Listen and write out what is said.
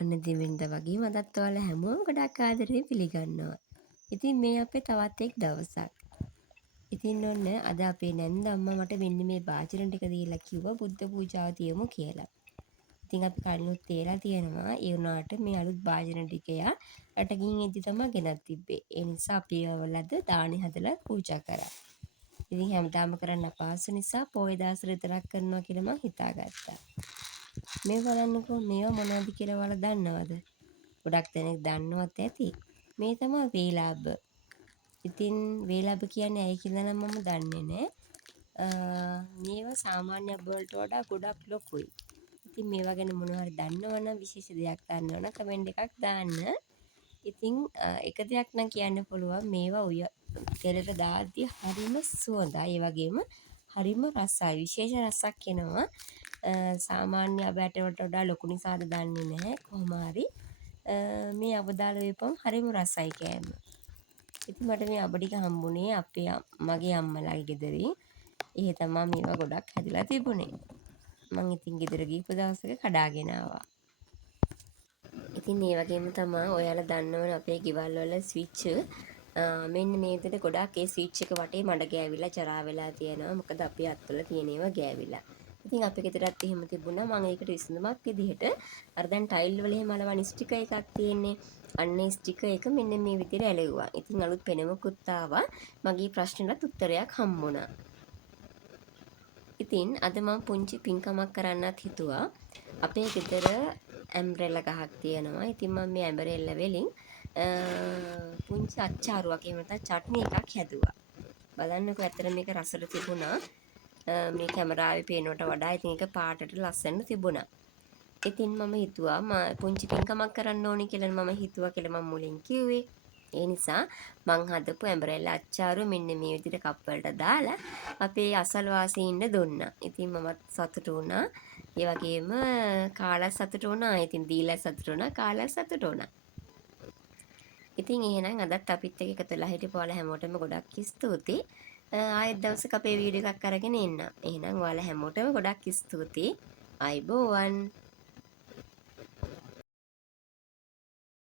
අන්න දෙවෙනිදා වගේම අදත් ඔයාලා හැමෝම ගොඩක් ආදරේ පිළිගන්නවා. ඉතින් මේ අපේ තවත් එක් දවසක්. ඉතින් ඔන්න අද අපේ නැන්ද අම්මා මට මෙන්න මේ භාජන ටික දීලා කිව්වා බුද්ධ පූජාව තියමු කියලා. ඉතින් අපි කලිනුත් තේලා තියෙනවා. ඒ වුණාට මේ අලුත් භාජන ටික යා රටකින් එද්දි තමයි ගෙනත් තිබ්බේ. ඒ නිසා අපි ඒවලද දානි හදලා පූජා කරා. ඉතින් හැමදාම කරන්න අපහසු නිසා පොය දවස් විතරක් කරනවා කියලා මම හිතාගත්තා. මේ බලන්නකෝ මේවා මොනවද කියලා ඔයාලා දන්නවද? ගොඩක් දෙනෙක් දන්නවත් ඇති. මේ තමයි වේලාබ. ඉතින් වේලාබ කියන්නේ ඇයි කියලා නම් මම දන්නේ නැහැ. මේවා සාමාන්‍ය අබ වලට වඩා ගොඩක් ලොකුයි. ඉතින් මේවා ගැන මොනවා හරි දන්නවනම් විශේෂ දෙයක් දන්නවනම් කමෙන්ට් එකක් දාන්න. ඉතින් එක දෙයක් නම් කියන්න පුළුවන් මේවා තෙලට දාද්දි හරිම සුවඳයි. ඒ වගේම හරිම රසයි. විශේෂ රසක් එනවා. සාමාන්‍ය අබෑට වලට වඩා ලොකු නිසාද දන්නේ නැහැ. කොහොම හරි මේ අබ දාලා වේපම් හරිම රසයි කෑම. ඉතින් මට මේ අබ ටික හම්බුනේ මගේ අම්මලාගේ ගෙදරින්. එහෙ තමයි මේවා ගොඩක් හැදිලා තිබුණේ. මං ඉතින් ගෙදර ගිහපු දවසක කඩාගෙන ආවා. ඉතින් ඒ වගේම තමයි ඔයාලා දන්නවනේ අපේ ගෙවල් වල ස්විච් මෙන්න මේ විදිහට ගොඩක් ඒ ස්විච් එක වටේ මඩ ගෑවිලා චරා වෙලා තියෙනවා. මොකද අපේ අත්වල තියෙන ඒවා ගෑවිලා. ඉතින් අපේ ගෙදරත් එහෙම තිබුණා. මම ඒකට විසඳුමක් විදිහට අර දැන් ටයිල් වල එහෙම අලවන ස්ටිකර් එකක් තියෙන්නේ. අන්න ඒ ස්ටිකර් එක මෙන්න මේ විදිහට ඇලෙව්වා. ඉතින් අලුත් පෙනුමකුත් ආවා. මගේ ප්‍රශ්නෙට උත්තරයක් හම්බුණා. ඉතින් අද මම පුංචි පින්කමක් කරන්නත් හිතුවා. අපේ ගෙදර ඇම්බ්‍රෙලා ගහක් තියෙනවා. ඉතින් මම මේ ඇම්බ්‍රෙලා වලින් පුංචි අච්චාරුවක් එහෙම නැත්නම් චට්නි එකක් හැදුවා. බලන්නකෝ ඇත්තට මේක රසට තිබුණා. මේ කැමරාවේ පේනවට වඩා ඉතින් ඒක පාටට ලස්සන තිබුණා. ඉතින් මම හිතුවා පුංචි පින්කමක් කරන්න ඕනි කියලා මම හිතුවා කියලා මම මුලින් කිව්වේ. ඒ නිසා මං හදපු ඇම්බ්‍රෙලා අච්චාරුව මෙන්න මේ විදිහට කප් වලට දාලා අපේ අසල්වාසීන්ට දුන්නා. ඉතින් මමත් සතුටු වුණා. ඒ වගේම කාලා සතුටු වුණා. ඉතින් දීලා සතුටු වුණා. කාලා සතුටු වුණා. ඉතින් එහෙනම් අදත් අපිත් එක්ක එකතු වෙලා හිටපු ඔයාලා හැමෝටම ගොඩක් ස්තුතියි. ආයෙත් දවසක අපේ වීඩියෝ එකක් අරගෙන එන්න. එහෙනම් ඔයාලා හැමෝටම ගොඩක් ස්තුතියි. ආයිබෝවන්.